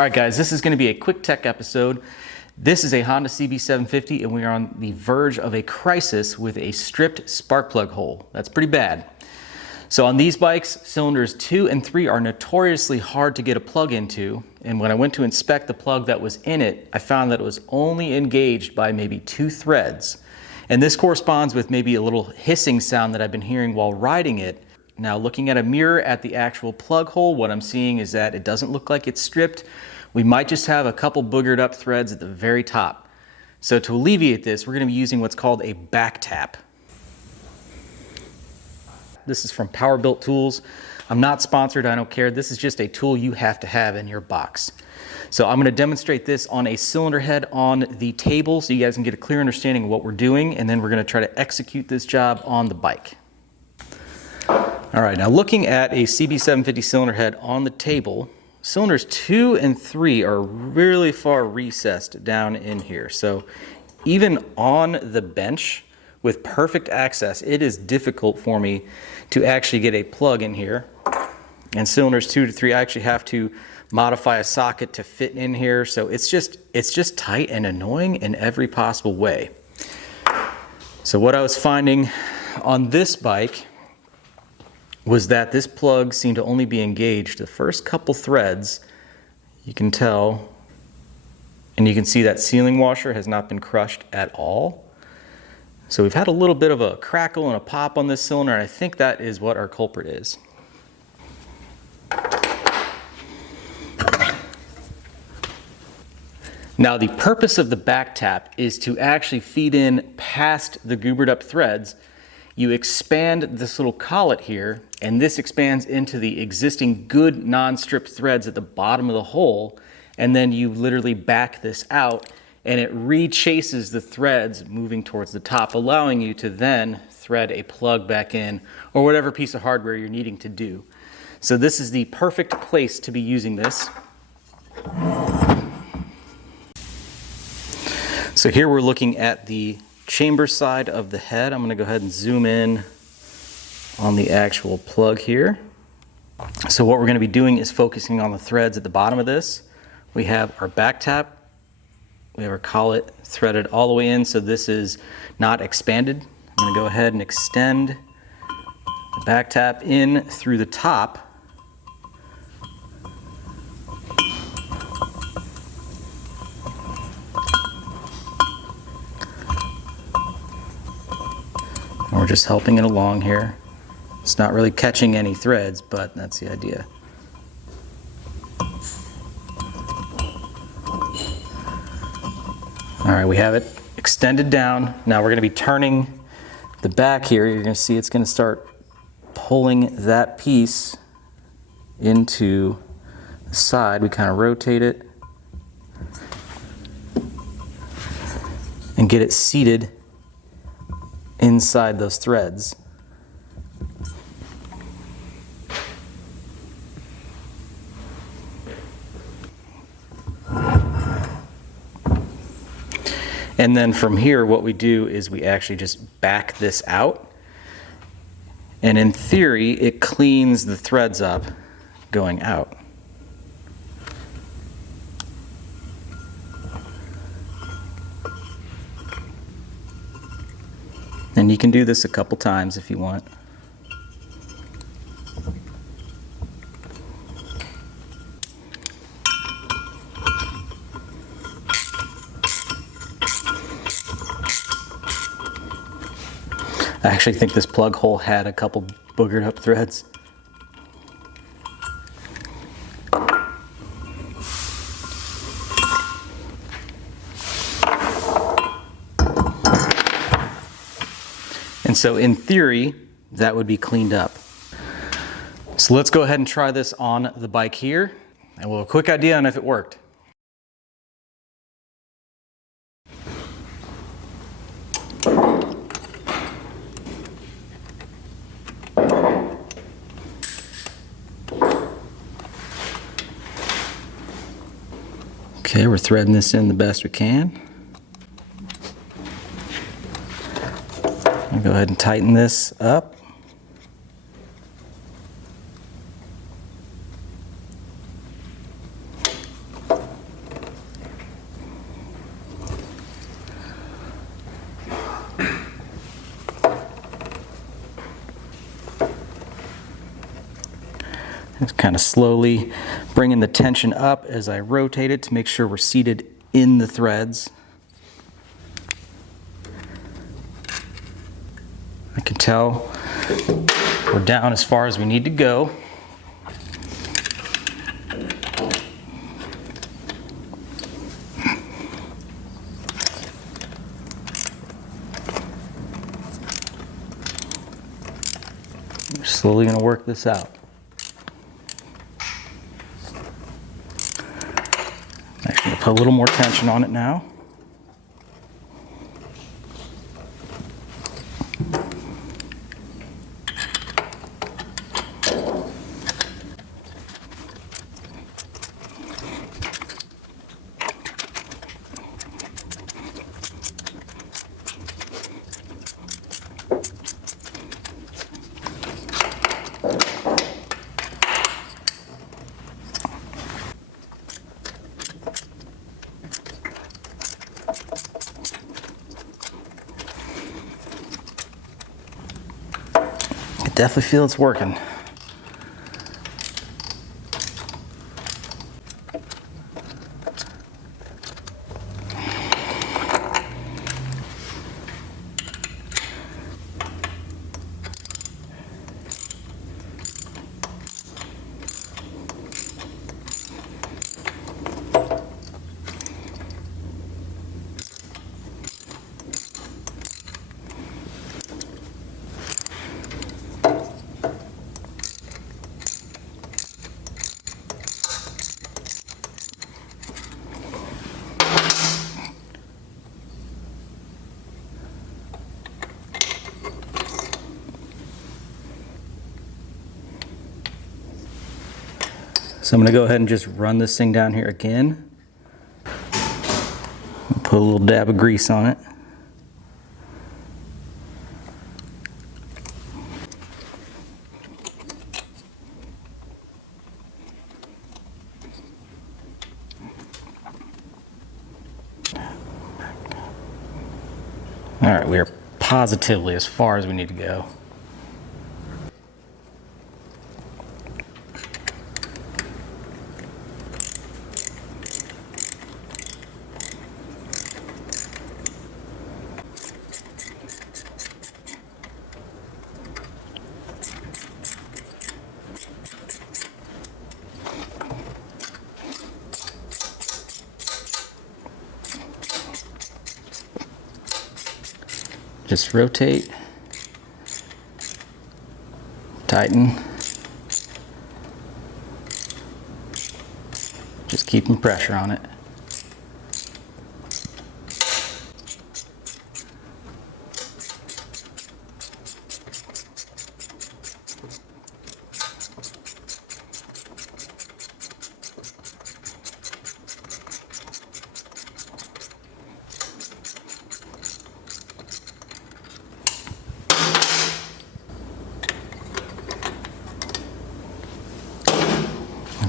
All right, guys, this is going to be a quick tech episode. This is a Honda CB750, and we are on the verge of a crisis with a stripped spark plug hole. That's pretty bad. So on these bikes, cylinders 2 and 3 are notoriously hard to get a plug into, and when I went to inspect the plug that was in it, I found that it was only engaged by maybe 2 threads. And this corresponds with maybe a little hissing sound that I've been hearing while riding it. Now, looking at a mirror at the actual plug hole, what I'm seeing is that it doesn't look like it's stripped. We might just have a couple boogered up threads at the very top. So to alleviate this, we're going to be using what's called a backtap. This is from Powerbuilt Tools. I'm not sponsored, I don't care. This is just a tool you have to have in your box. So I'm going to demonstrate this on a cylinder head on the table so you guys can get a clear understanding of what we're doing, and then we're going to try to execute this job on the bike. All right, now looking at a CB750 cylinder head on the table, cylinders 2 and 3 are really far recessed down in here. So even on the bench with perfect access, it is difficult for me to actually get a plug in here. And cylinders 2 to 3, I actually have to modify a socket to fit in here. So it's just tight and annoying in every possible way. So what I was finding on this bike was that this plug seemed to only be engaged the first couple threads. You can tell, and you can see that sealing washer has not been crushed at all. So we've had a little bit of a crackle and a pop on this cylinder, and I think that is what our culprit is. Now, the purpose of the back tap is to actually feed in past the goobered up threads. You expand this little collet here, and this expands into the existing good non-stripped threads at the bottom of the hole, and then you literally back this out, and it re-chases the threads moving towards the top, allowing you to then thread a plug back in, or whatever piece of hardware you're needing to do. So this is the perfect place to be using this. So here we're looking at the chamber side of the head. I'm going to go ahead and zoom in on the actual plug here. So what we're going to be doing is focusing on the threads at the bottom of this. We have our back tap. We have our collet threaded all the way in, so this is not expanded. I'm going to go ahead and extend the back tap in through the top. And we're just helping it along here. It's not really catching any threads, but that's the idea. All right, we have it extended down. Now we're going to be turning the back here. You're going to see it's going to start pulling that piece into the side. We kind of rotate it and get it seated inside those threads. And then from here, what we do is we actually just back this out. And in theory, it cleans the threads up going out. And you can do this a couple times if you want. I actually think this plug hole had a couple boogered up threads. And so in theory, that would be cleaned up. So let's go ahead and try this on the bike here, and we'll have a quick idea on if it worked. Okay, we're threading this in the best we can. I'll go ahead and tighten this up. Just kind of slowly bringing the tension up as I rotate it to make sure we're seated in the threads. I can tell we're down as far as we need to go. We're slowly going to work this out. I'm actually going to put a little more tension on it now. Definitely feel it's working. So I'm going to go ahead and just run this thing down here again. Put a little dab of grease on it. All right, we are positively as far as we need to go. Just rotate, tighten, just keeping pressure on it.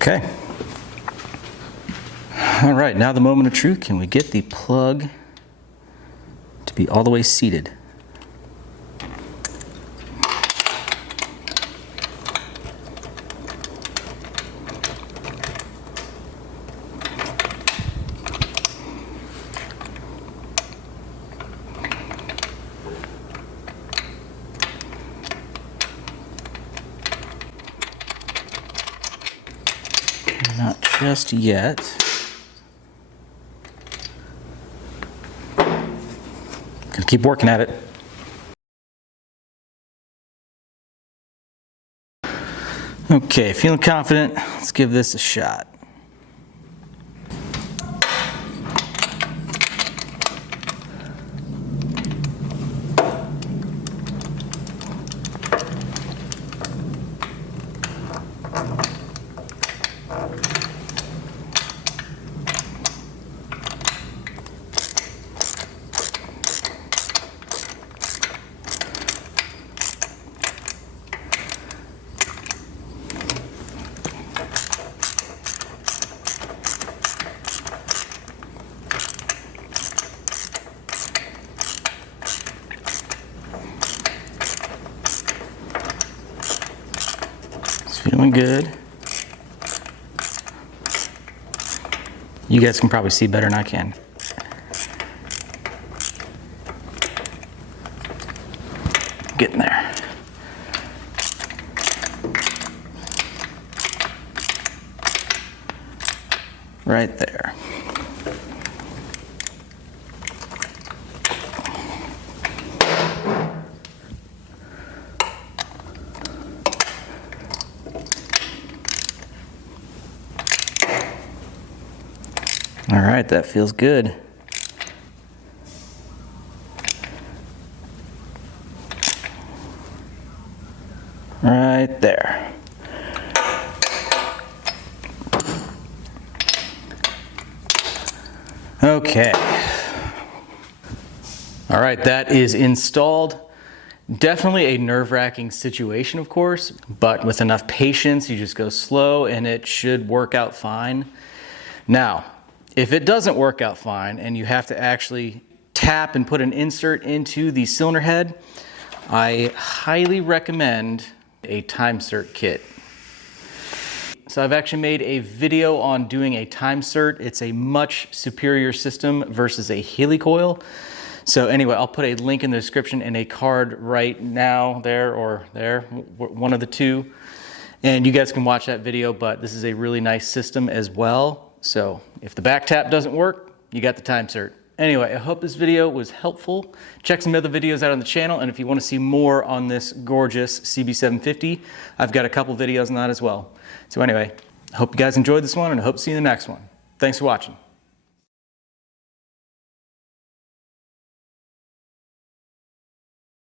Okay. All right, now the moment of truth. Can we get the plug to be all the way seated? Not just yet. Gonna keep working at it. Okay, feeling confident. Let's give this a shot. Feeling good. You guys can probably see better than I can. Getting there. Right there. All right, that feels good. Right there. Okay. All right, that is installed. Definitely a nerve-wracking situation, of course, but with enough patience, you just go slow and it should work out fine. Now, if it doesn't work out fine and you have to actually tap and put an insert into the cylinder head, I highly recommend a TimeCert kit. So I've actually made a video on doing a TimeCert. It's a much superior system versus a helicoil. So anyway, I'll put a link in the description and a card right now, there or there, one of the two. And you guys can watch that video, but this is a really nice system as well. So if the back tap doesn't work, you got the TimeCert. Anyway, I hope this video was helpful. Check some other videos out on the channel, and if you want to see more on this gorgeous CB750, I've got a couple videos on that as well. So anyway, I hope you guys enjoyed this one, and I hope to see you in the next one. Thanks for watching.